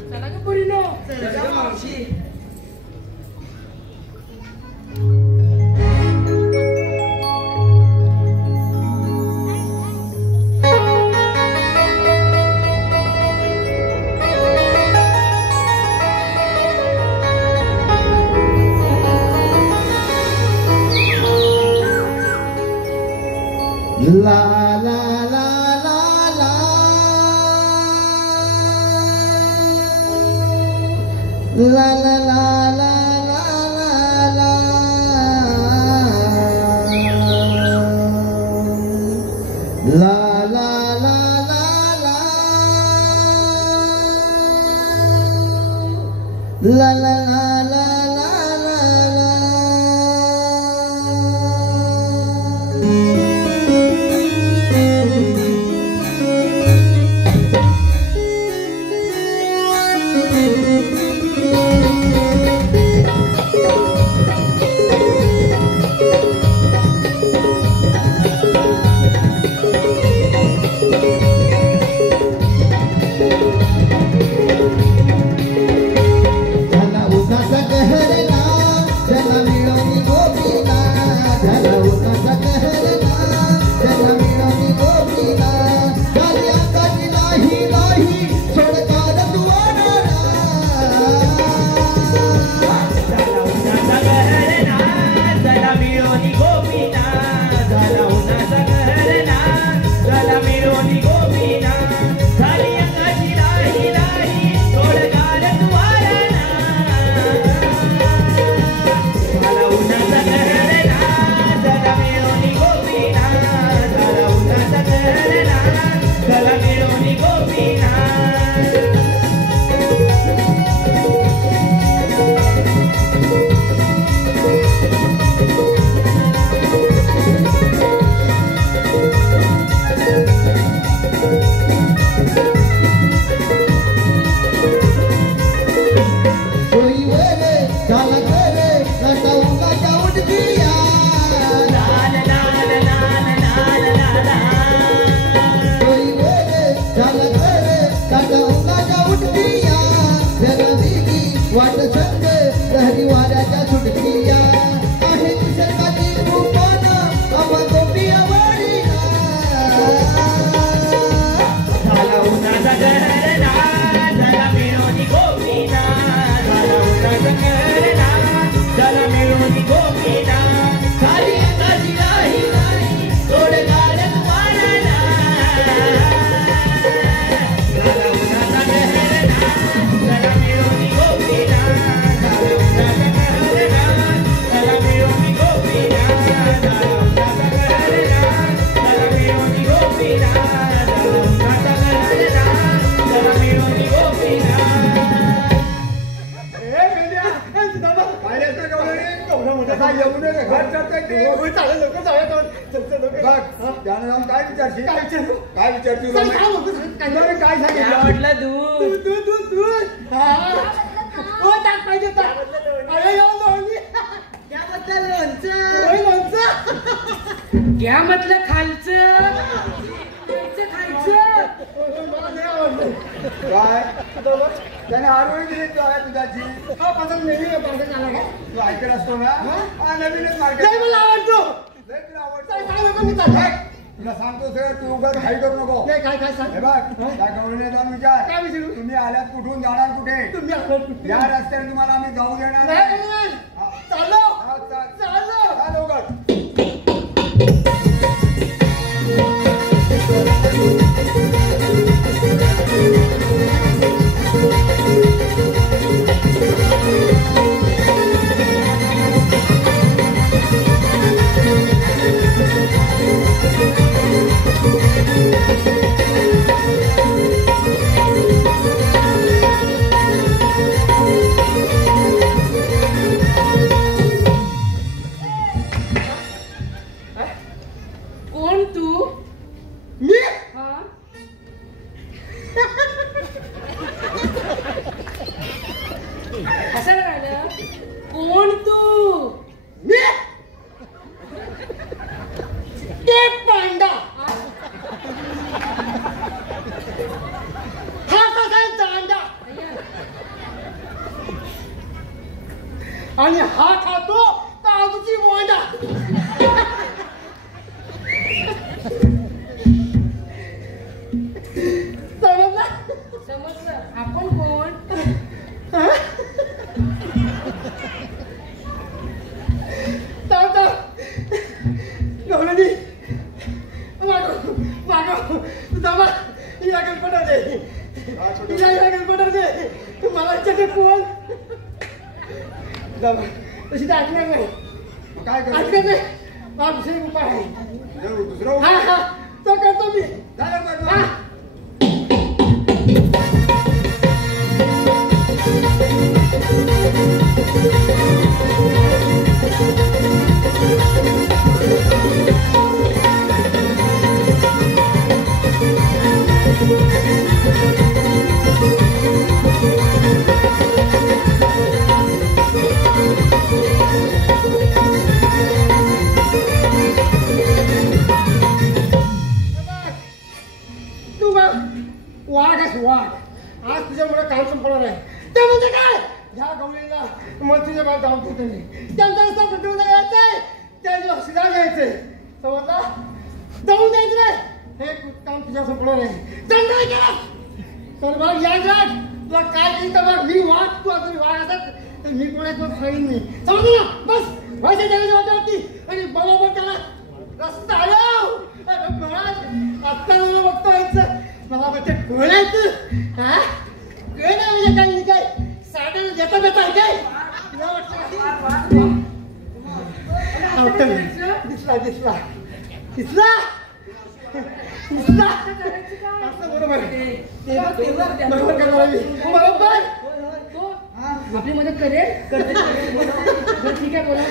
चला का पोरीनो मावशी La la la la la la la la la la la la la la la la la त्यानं जाऊन काय विचारशील? काय विचारशील? काय विचारशील? काय सांगितलं? काय सांगितलं? म्हटलं दूध दूध दूध दूध हो ताक पाहिजे ताक अरे या लोणी त्याबद्दल लोणचं घ्या म्हटलं खालचं खायचं काय त्याने आरोग्य दिली तू आहे दुधाची हा पासून नेहमी पासून आला का तू ऐकत असतो ना हा नवीनच मार्केट नाही मला आवडतो लय तुला काय आवडतं काय नको मी चालतो तुला सांगतो सर तू उगाच घाई करू नको नाही काय काय सांग हे बघ त्या गवळीने जाऊन विचार काय विचारू? तुम्ही आल्यात कुठून जाणार कुठे तुम्ही आवडतो या रस्त्याने तुम्हाला आम्ही जाऊ देणार नाही नाही. नाही हा. चाललो हा, चाल. चाललो चाल लवकर. कोण तू मी हा असं राहिलं कोण तू मी ते पांडा हा कसा चांदा आणि हा खातो काजूची बोंडा समजला समजलं आपण कोण गवळणी मागो मागो दामा हिला गणपटा दे हिला गणपटा दे मला चटे पोल दामा तशी तर ऐकणार नाही मग काय ऐकणार करू नाही हा दुसरे उपाय आहे दुसरं हा हा तो करतो मी झालं का? हा Thank you. ते म्हणजे काय ह्या गवळीला मस्तीच्या बाहेर जाऊन ठेवते त्यांचा रस्ता कुठून यायचंय त्या हसीला घ्यायचंय समजला जाऊन द्यायचं नाही हे काम तुझ्या संपलं नाही चल काय केलं तर बघ याद राख तुला काय केलं तर बघ मी वाट तू अजून वाट असत तर मी कोणाचं सांगेन नाही समजलं ना बस व्हायच्या जागेच्या वाट्यावरती आणि बरोबर त्याला रस्ता आलो आत्ता मला बघतो यायचं मला वाटतं कळायचं हा कळ नाही म्हणजे काय साड्याला देता देता आहे काय तुला वाटतं दिसला दिसला दिसला दिसला असं बरोबर बरोबर करणार मी बरोबर आपली मदत करेल करते ठीक आहे बोला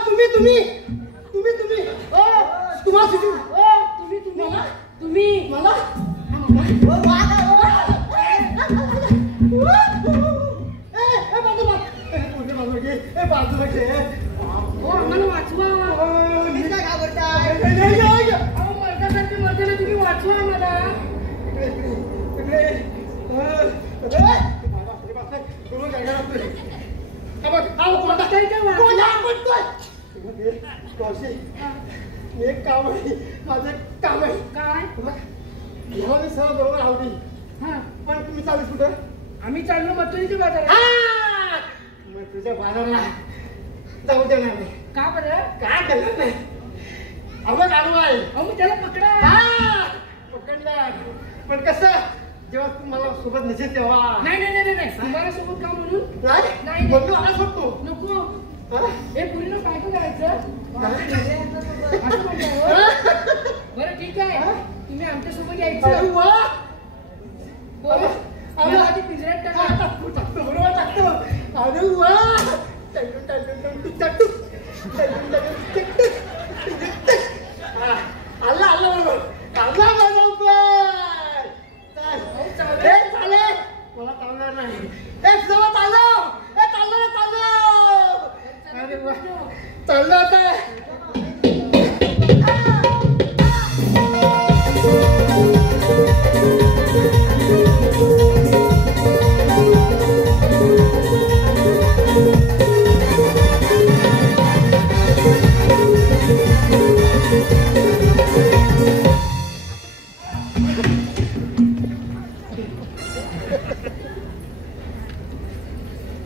तुम्ही तुम्ही तुम्ही तुम्ही तुम्हाला तुम्ही मला बाजूला घे आम्हाला वाचवा काय घाबरता मर्दासारखे मर्दाला तुम्ही वाचवा आम्हाला एक काम आहे माझं काम आहे काय ह्याला मी सर्व बरोबर आवडी हा पण तुम्ही चालूच कुठं आम्ही चाललो मथुरीच्या बाजारात मग तुझ्या बाजारला जाऊ देणार नाही का बरं काय करणार नाही आपण आलो आहे अहो त्याला पकडा पकडणार पण कसं जेव्हा तू मला सोबत नसेल तेव्हा नाही नाही नाही नाही तुम्हाला सोबत का म्हणून नाही नाही. म्हणून आला सोडतो नको हा? हे पुरीनं काय करायचं असं म्हणताय हो? बरं ठीक आहे तुम्ही आमच्या सोबत अरे यायचं वा हो? मला आधी पिंजऱ्यात टाका टाकतो बरोबर टाकतो अरे वा टंटू टंटू टंटू टंटू आला आला बरोबर आला बरोबर चालेल मला चालणार नाही एक जवळ चाललो अरे वा चाललो आता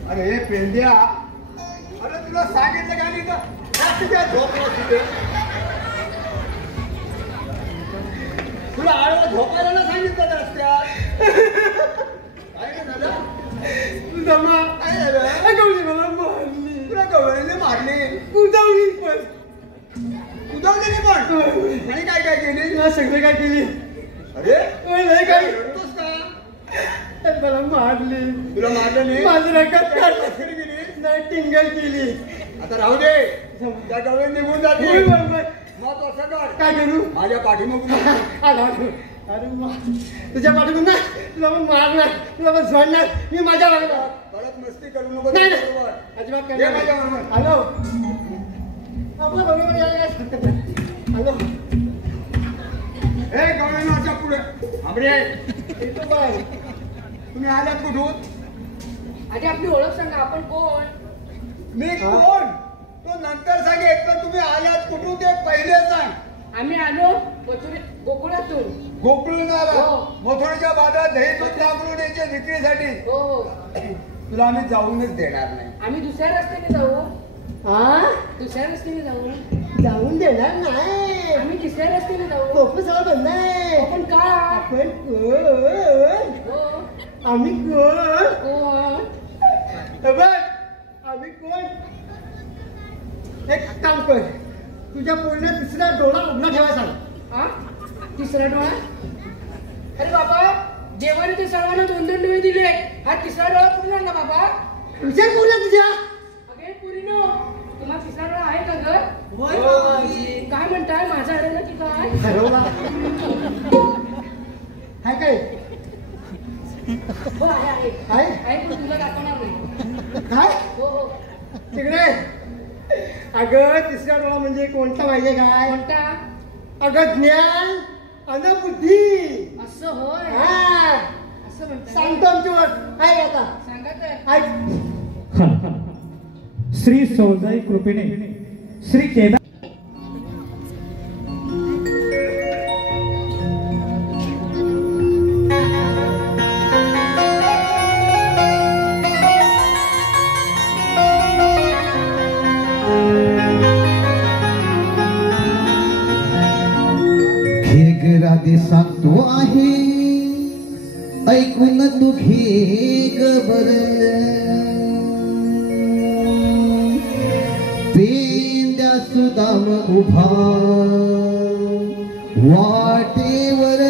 अरे हे पेंड्या अरे तुला सांगितलं का नाही तर झोपलो तिथे तुला आडवं झोपायला ना सांगितलं का रस्त्यात काय रे दादा तुझा मा काय झालं गवळी मला मारली तुला गवळीने मारली उदावली पण उदावलेली पण आणि काय काय केली तुला सगळं काय केली अरे नाही काय रडतोस का मला मारली तुला मारलं नाही माझं रगत काढलं कशी गेली नाही टिंगल केली आता राहू दे त्या गवळी निघून जाते होय बरोबर मग असं कर काय करू माझ्या पाठीमागून आला अरे वा तुझ्या पाठीतून ना तुला पण मारणार तुला पण झोडणार मी माझ्या लागणार परत मस्ती करू नको नाही बरोबर. अजिबात ये माझ्या बरोबर. हॅलो आपलं बरोबर यायला सांगत नाही हॅलो हे गवळी माझ्या पुढे आमरे येतो बाय तुम्ही आल्यात कुठून आधी आपली ओळख सांगा आपण कोण मी कोण तो नंतर सांगेल पण तुम्ही आल्यात कुठून ते पहिले सांग आम्ही आलो मथुरी गोकुळातून गोकुळून आला हो. मथुरेच्या बाजारात दही दूध तांदूळ द्यायचे विक्रीसाठी हो हो तुला आम्ही जाऊनच देणार नाही आम्ही दुसऱ्या रस्त्याने जाऊ हा दुसऱ्या रस्त्याने जाऊ जाऊन देणार नाही आम्ही तिसऱ्या रस्त्याने जाऊ कोपू सगळं बंद आहे आपण का आपण कोण हो आम्ही कोण कोण बघ आम्ही कोण एक काम कर तुझ्या पोरीने तिसरा डोळा उघडा ठेवायचा हा तिसरा डोळा अरे बाबा देवाने ते सर्वांना 2-2 डोळे दिले हा तिसरा डोळा कुठून आणला बाबा विचार करूया तुझ्या अगे पुरीनो तुम्हाला तिसरा डोळा आहे का ग होय बाबाजी. काय म्हणताय माझा हरवला की काय हरवला हाय काय हो आहे आहे आहे पण तुला दाखवणार नाही काय हो हो तिकडे अगं तिसरा डोळा म्हणजे कोणता पाहिजे काय कोणता अगं ज्ञान अनबुद्धी असं होय हा असं म्हणतात. सांगतो आमची ओळख आहे आता सांगा तर. ऐक. श्री सौदाई कृपेने श्री केदार राधे सांगतो आहे ऐकून तू घे बर पेंड्या सुदाम उभा वाटेवर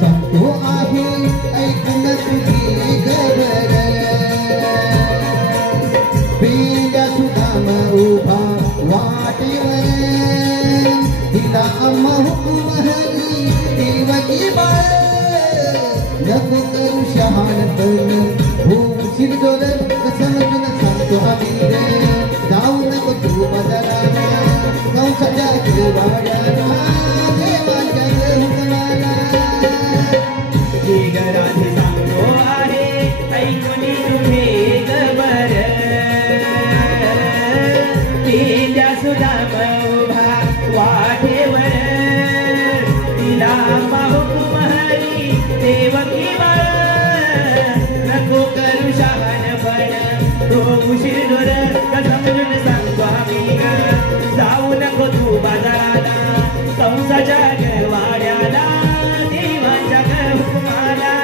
सांगतो आहे ऐकून तुझी गबर पेंड्या सुदाम उभा वाटेवर तिला अम्मा हुकूम हरी देवकी बाळ नको करू शहाणपण होशील डोल समजून सांगतो आम्ही जाऊ नको तू बाजाराला कंसाच्या वाड्याला देवाच्या हुकमाला राधे सांगतो आहे ऐकून तुम्ही गबर पेंड्या सुदाम उभा वाटेवर तिला हुकूम हरी देवकी बाळ नको करू शहाणपण होशील डोल समजून सांगतो आम्ही जाऊ नको तू बाजाराला कंसाच्या वाड्याला देवाच्या हुकमाला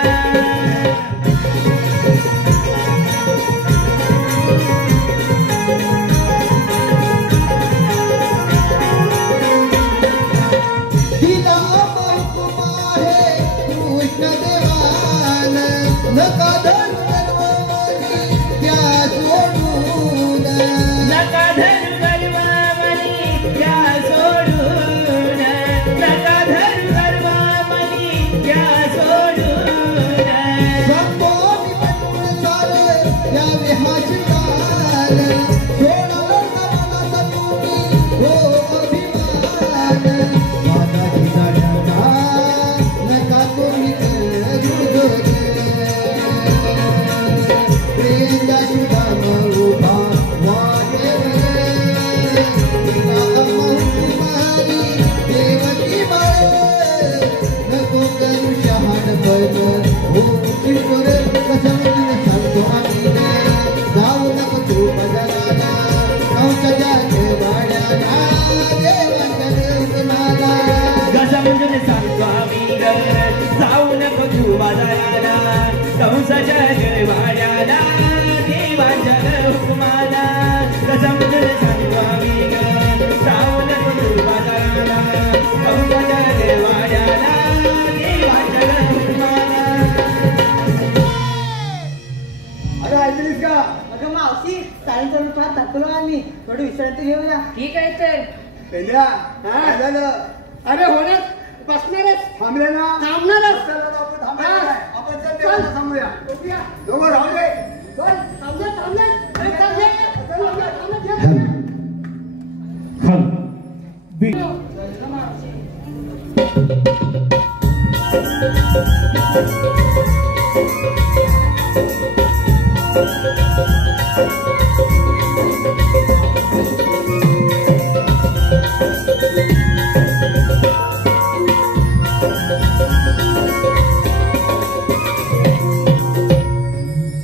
तिला हुकूम आहे कृष्ण देवान नका धरू गलवानी त्या सोडून नका धरू गलवानी त्या सोडून नका धरू गलवानी त्या सोडून सांगतो मी म्हणून सारं या विहाची काल सोडलं मला तुम्ही हो अभिमान माझा ठिकाणाचा नका तुम्ही करू प्रेंड्या सुदाम उभा वाटेवर तिला अम्मा हुकूम हरी देवकी बाळ नको करू शहाणपण होशील डोल समजून सांगतो आम्ही जाऊ नको तू बाजाराला कंसाच्या वाड्याला देवाच्या हुकमाला समजून सांगतो आम्ही जाऊ नको तू बाजाराला कंसाच्या वाड्याला देवाच्या हुकमाला समजून सांगतो आम्ही जाऊ नको तू बाजाराला कंसाच्या वाड्याला देवाच्या हुकमाला. अरे ऐकलीस का? अगं मावशी चालेल तर फार थकलो आम्ही थोडी विश्रांती घेऊया. ठीक आहे तर. पेंड्या काय झालं? अरे होण्यात बसणारच थांबले ना? थांबणारच. चला ना, आपण थांबायचं हा. नाही. आपण चल देवाला थांबूया. उठूया. दोघं राहू दे. चल, थांबले, थांबले. अरे, थांबले. थांबले, थांबले. हल बी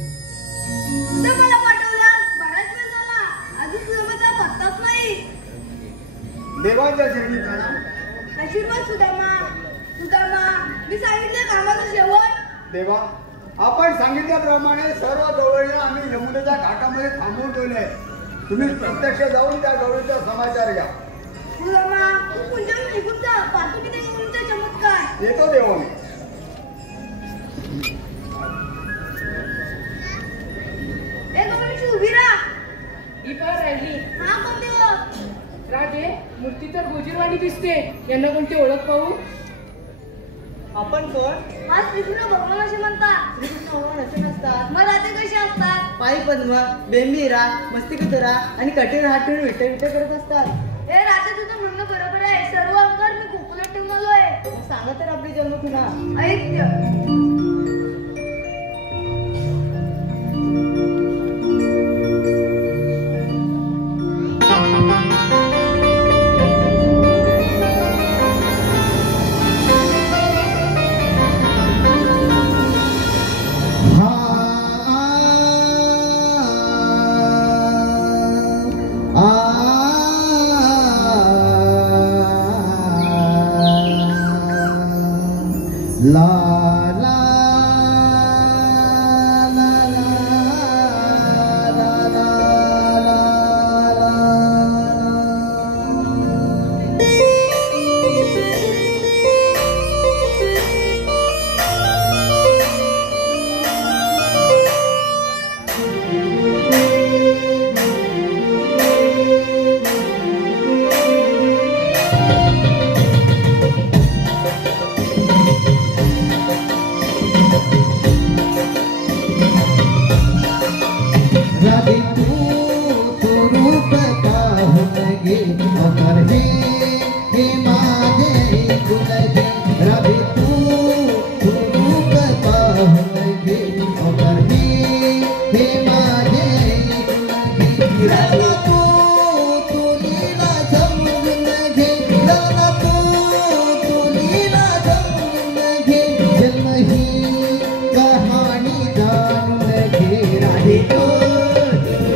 तर मला पाठवलं बराच वेळ झाला अजून सुदामाचा पत्ताच नाही. देवाच्या चरणी प्रणाम. आशीर्वाद सुदामा. सुदामा मी सांगितले कामाचा शेवट. देवा आपण सांगितल्याप्रमाणे सर्व गवळीला आम्ही यमुनेच्या घाटामध्ये थांबवून ठेवले. तुम्ही प्रत्यक्ष जाऊन त्या गवळीचा समाचार घ्या. सुदामा तू पुण्याहून निघून जा पाहतो की ते मुलीचा चमत्कार. येतो देवा मी. ए गवळीची उभी राहा. ही काय राहिली हा कोणती ओळख? राजे मूर्ती तर गोजीरवाणी दिसते यांना कोणती ओळख पाहू आपण कोण? हा श्रीकृष्ण भगवान असे म्हणतात. श्रीकृष्ण भगवान असे नसतात. मग राधे कसे असतात? पायी पद्म, बेंबीरा, मस्तिकतुरा आणि कठीण हात ठेवून विठ्ठल विठ्ठल करत असतात. हे राधे तुझं म्हणणं बरोबर आहे. सर्व अंकार मी गोकुळात ठेवून आलोय. मग सांगा तर आपली जन्मकुना. ऐक ला ला ला ला ला ला राधे तू रूप पाहून घे अमर हे माझे गुण घे राधे तू रूप पाहून घे अमर हे माझे गुण घे राधा तू लीला समजून घे राधा तू लीला समजून घे जन्म ही कहाणी जाणून घे राधे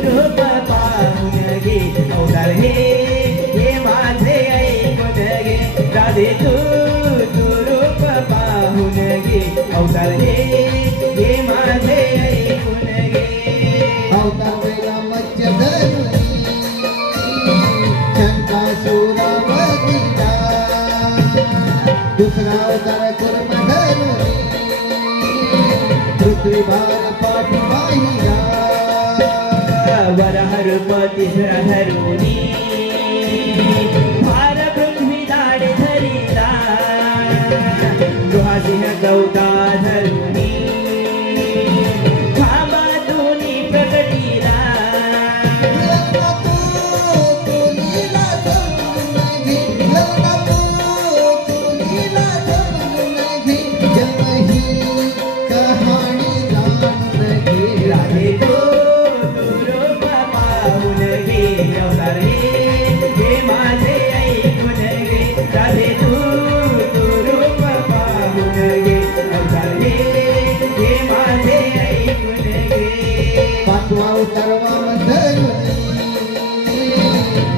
रूप पाहून घे अवतार हे माझे ऐकून घे राधे तू रूप पाहून घे अवतार हे माझे ऐकून घे अवतावेला मत्स्य धरुणी शंका सुरावतीला दुसरा अवतार कुर्म धरुणी पृथ्वी भार पाठी वाहिला वरहरूप तिसरा धरुणी भार पृथ्वी दाड धरिला गृहासिंह चौथा धरुणी खांबातूनी प्रकटीला तू लीला समजून घे लग्न तू लीला समजून घे जन्म ही कहाणी जाणून घे राधे तू रूप पाहून घे अवतार हे माझे ऐकून घे राधे तू रूप पाहून घे अवतार हे माझे ऐकून घे पाचवा अवतार वामन धरुणी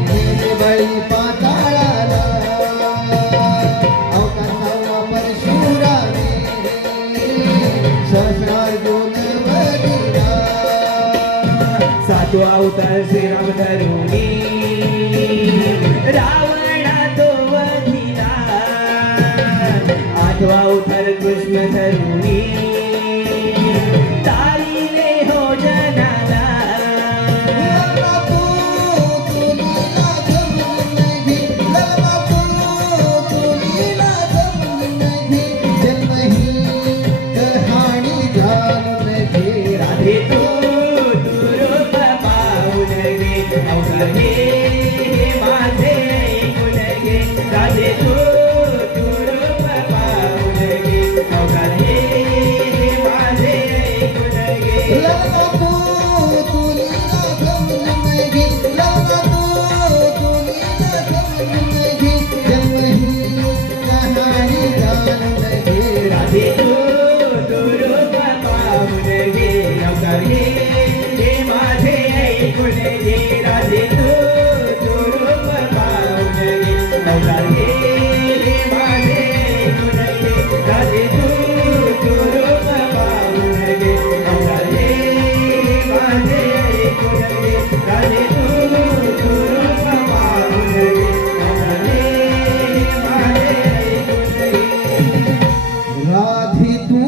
गेले बळी पाताळाला अवतार सहावा परशुरामे सहस्रार्जुन वडिला सातवा अवतार श्रीराम धरुणी रावणा तो वधिला आठवा अवतार कृष्ण धरुणी तारिले हो जनाला लग्न तू लीला समजून घे लग्न तू लीला समजून घे जन्म ही कहाणी जाणून घे राधे तू रूप पाहून घे अवतार हे माझे ऐकून घे राधे तू रूप पाहून घे अवतार हे माझे ऐकून घे लग्न तू लीला समजून घे लग्न तू लीला समजून घे जन्म ही कहाणी जाणून घे राधे तू रूप पाहून घे अवतार हे माझे ऐकून घे राधे तू रूप पाहून घे अवतार हे माझे ऐकून घे राधे तू रूप पाहून घे अवतार हे माझे ऐकून घे राधे तू रूप पाहून घे अवतार हे माझे ऐकून घे राधी तू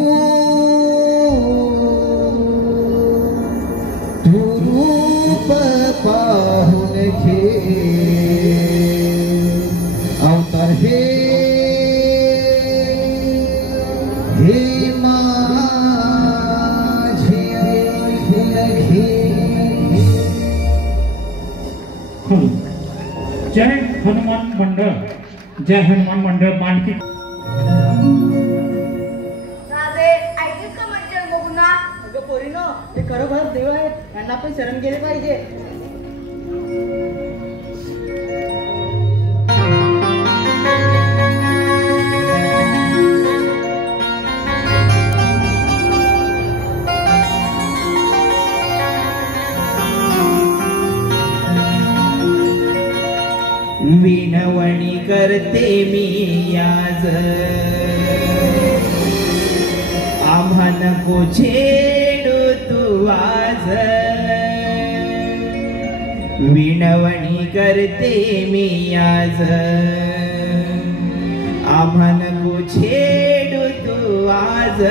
रूप पा जय हनुमान मंडळ, जय हनुमान मंडळ मांडकी. राजे ऐकत का म्हणजे बघू ना. अगं पोरीनो, हे खरोखर देव आहेत, यांना पण शरण गेले पाहिजे. विनवणी करते मी आज, आम्हा नको छेडू तू आज. विनवणी करते मी आज, आम्हा नको छेडू तू आज.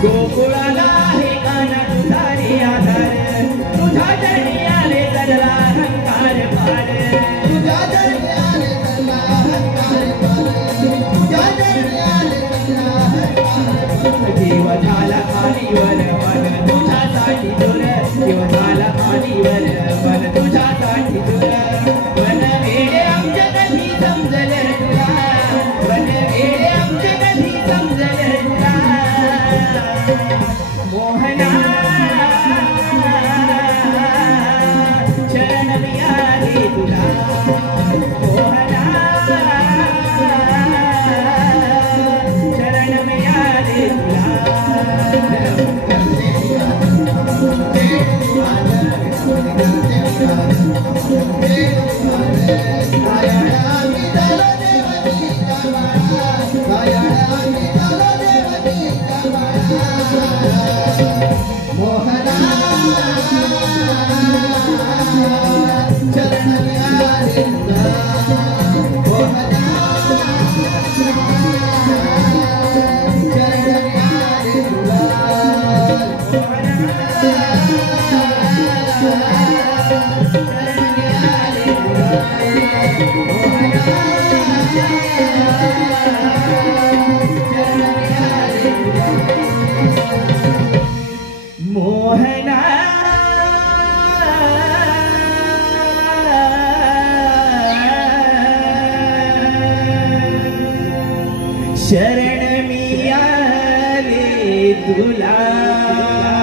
गोकुळाला हे काना तुझा रे आधार, तुझा चरणी आले सगळा अहंकार पार. तुझा चरणी आले सगळा अहंकार पार, तुझा चरणी आले सगळा अहंकार पार. जीव झाला खालीवर मन तुझ्यासाठी दूर, जीव झाला खालीवर मन तुझ्यासाठी दूर. मन वेडे आमच्या कधी समजल तुला, मन वेडे आमच्या कधी समजल तुला. मोहना शरण मी आले तुला, मोहना शरण मी आले तुला. मोहना शरण मी आले तुला.